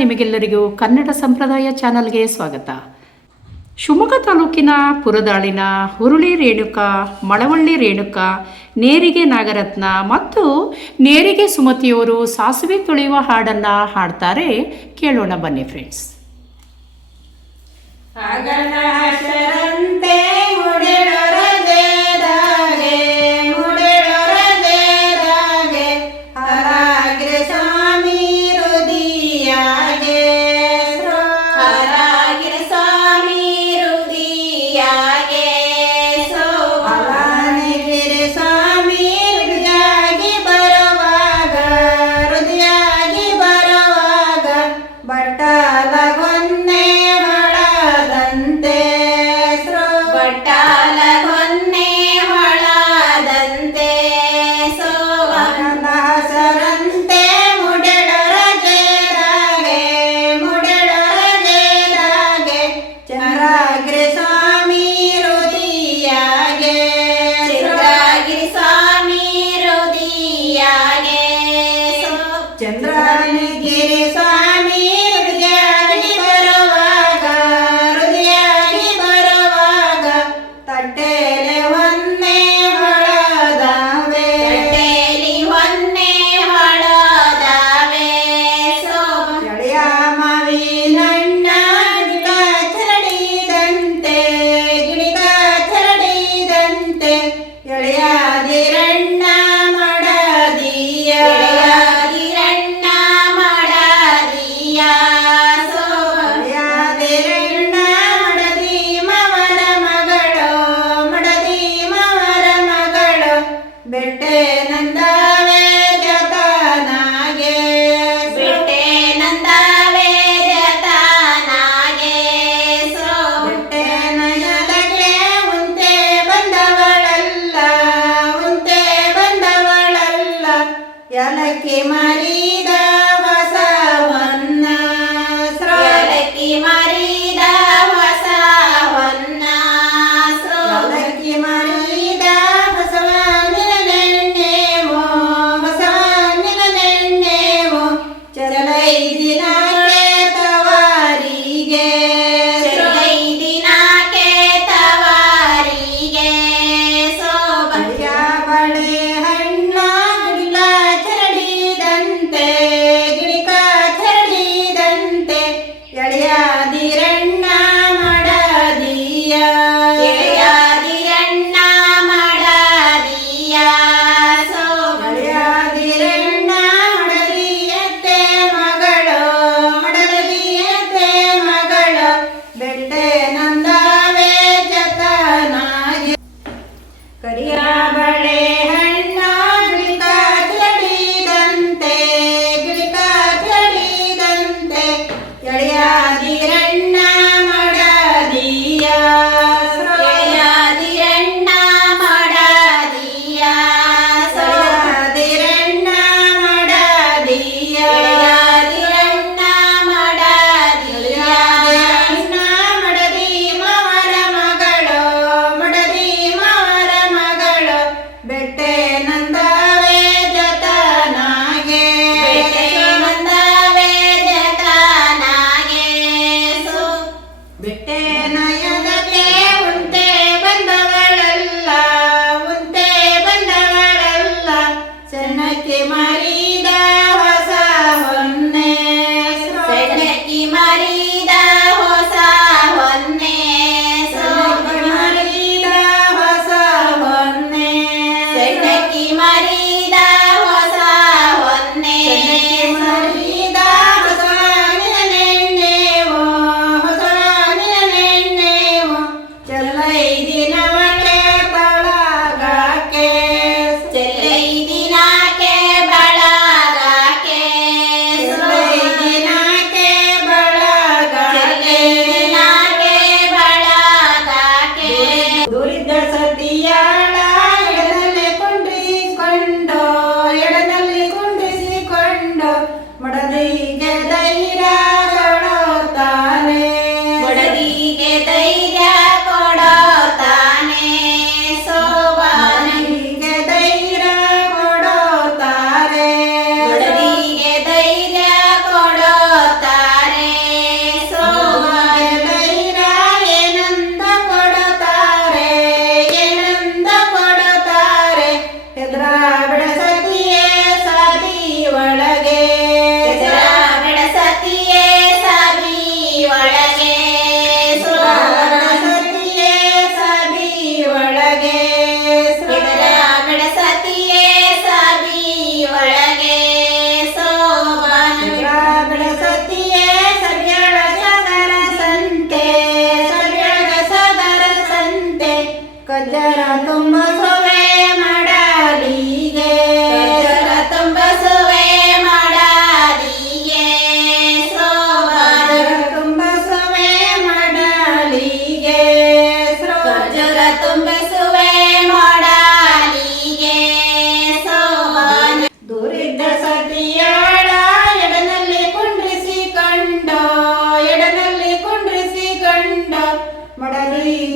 ನಿಮಗೆಲ್ಲರಿಗೂ ಕನ್ನಡ ಸಂಪ್ರದಾಯ ಚಾನಲ್ಗೆ ಸ್ವಾಗತ. ಶಿವಮೊಗ್ಗ ತಾಲೂಕಿನ ಪುರದಾಳಿನ ಹುರುಳಿ ರೇಣುಕಾ, ಮಳವಳ್ಳಿ ರೇಣುಕಾ, ನೇರಿಗೆ ನಾಗರತ್ನ ಮತ್ತು ನೇರಿಗೆ ಸುಮತಿಯವರು ಸಾಸಿವೆ ತೊಳೆಯುವ ಹಾಡನ್ನು ಹಾಡ್ತಾರೆ. ಕೇಳೋಣ ಬನ್ನಿ ಫ್ರೆಂಡ್ಸ್. ಚಂದ್ರಗಿರಿ ಸ್ವಾಮಿ ಹೃದಯಾಗಿ ಬರುವಾಗ ತಟ್ಟೆಲೆ ಹೊನ್ನೆ ಹೊಳದಾವೆ ಎಳೆಯ ಮಾವಿನಣ್ಣ ಗಿಡಕ ಚರಡಿದಂತೆ ಎಳೆಯಾದಿರಣ್ಣ ಬೆಟ್ಟೆ ನಂದಾವೆ ಜತನಾಗೆ ಬೆಟ್ಟೆ ನಯದಕ್ಕೆ ಉಂತೆ ಬಂದವಳಲ್ಲ ಎಲಕ್ಕಿ ಮರಿದ ಹೊಸವನ್ನ ಎಳೆಯಾದಿರಣ್ಣ ಮಡದಿಯ ಮಡದಿಯತ್ತೆ ಮಗಳು ಬೆಟ್ಟೆ ನಂದಾವೆ ಜತನಾಗಿ ಕರಿಯ ಬಳೆ ಹಣ್ಣ ಗಿಳಿಕ ಚಡಿದಂತೆ ಎಳೆಯಾದಿರಣ್ಣ ಮಡದಿಯ ಮಡದಿ ಮಗಳು ಬೆಟ್ಟೆ ನಂದಾವೆ ಜತನಾಗೆ ಬೆಟ್ಟೆ ನಯದಕ್ಕೆ ಉಂತೆ ಬಂದವಳಲ್ಲ ಸಣ್ಣಕ್ಕೆ ಮರಿದ ಹೊಸ ಹೊನ್ನೆ ಸಜ್ಜರ ತುಂಬಸುವೆ ಮಾಡಲಿಗೆ ಸಜ್ಜರ ತುಂಬಸುವೆ ಮಾಡಲಿಗೆ ಸೋಬಾರ ತುಂಬಸುವೆ ಮಾಡಲಿಗೆ ಸಜ್ಜರ ತುಂಬಸುವೆ ಮಾಡಲಿಗೆ ಸೋಬಾರ ದೂರಿದ್ದ ಸತಿಯಾಳ ಎಡನಲ್ಲಿ ಕುಂಡ್ರಿಸಿಕೊಂಡು ಮಡಲಿ